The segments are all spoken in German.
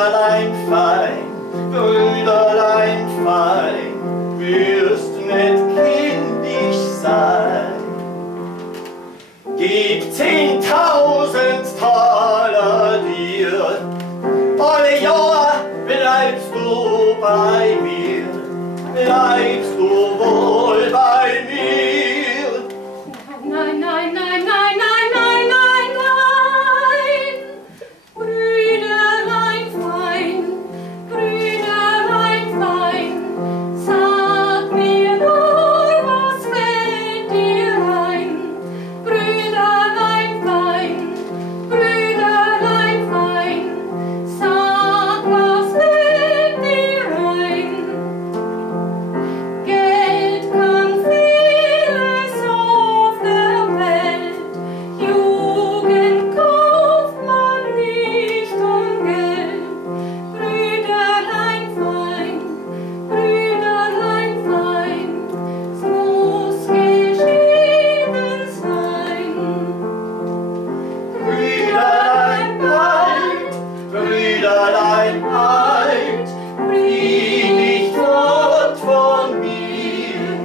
Brüderlein fein, Brüderlein fein, wirst nicht kindisch sein. Gib 10.000 Taler dir, alle Jahr bleibst du bei mir, bleibst du wohl bei mir. Nein, nein, nein, nein, nein, nein, nein, nein, Brüderlein fein, Brüderlein fein, sag mir nur, was fällt dir ein? Brüderlein fein, Brüderlein fein, sag, was fällt dir ein? Geld kann vieles auf der Welt, Jugend kauft man nicht um Geld. Brüderlein fein, Brüderlein fein, es muss geschieden sein. Brüderlein alt, Brüderlein alt, flieh nicht fort von mir.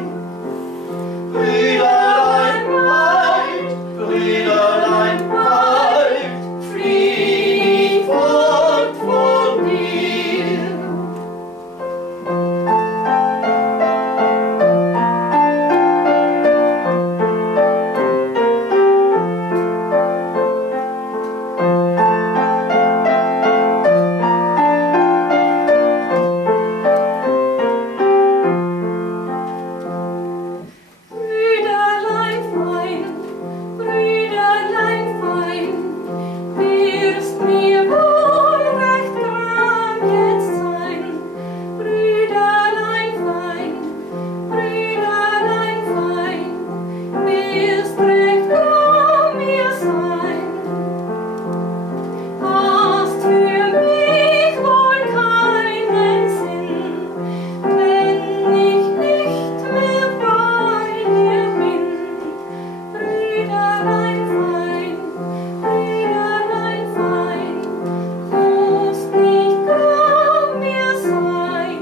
Brüderlein alt, Brüderlein alt, flieh nicht fort von mir. Brüderlein fein, Brüderlein fein, wirst mir wohl recht gram jetzt sein. Brüderlein fein, Brüderlein fein, wirst recht gram mir sein. Hast für mich wohl keinen Sinn, wenn ich nicht mehr bei dir bin. Brüderlein fein, Brüderlein fein, musst nicht gram mir sein.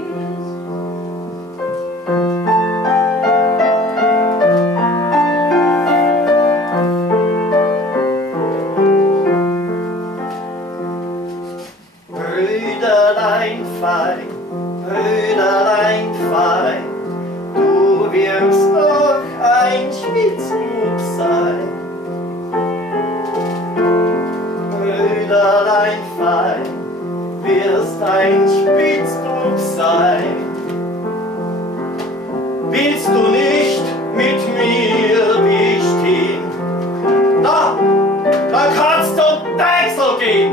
Brüderlein fein, Brüderlein fein, du wirst doch ein Spitzbub sein. Brüderlein fein, wirst ein Spitzbub sein. Willst du nicht mit mir bestehen? Na, dann kannst du zum Deichsel gehen.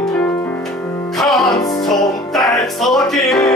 Kannst zum Deichsel gehen.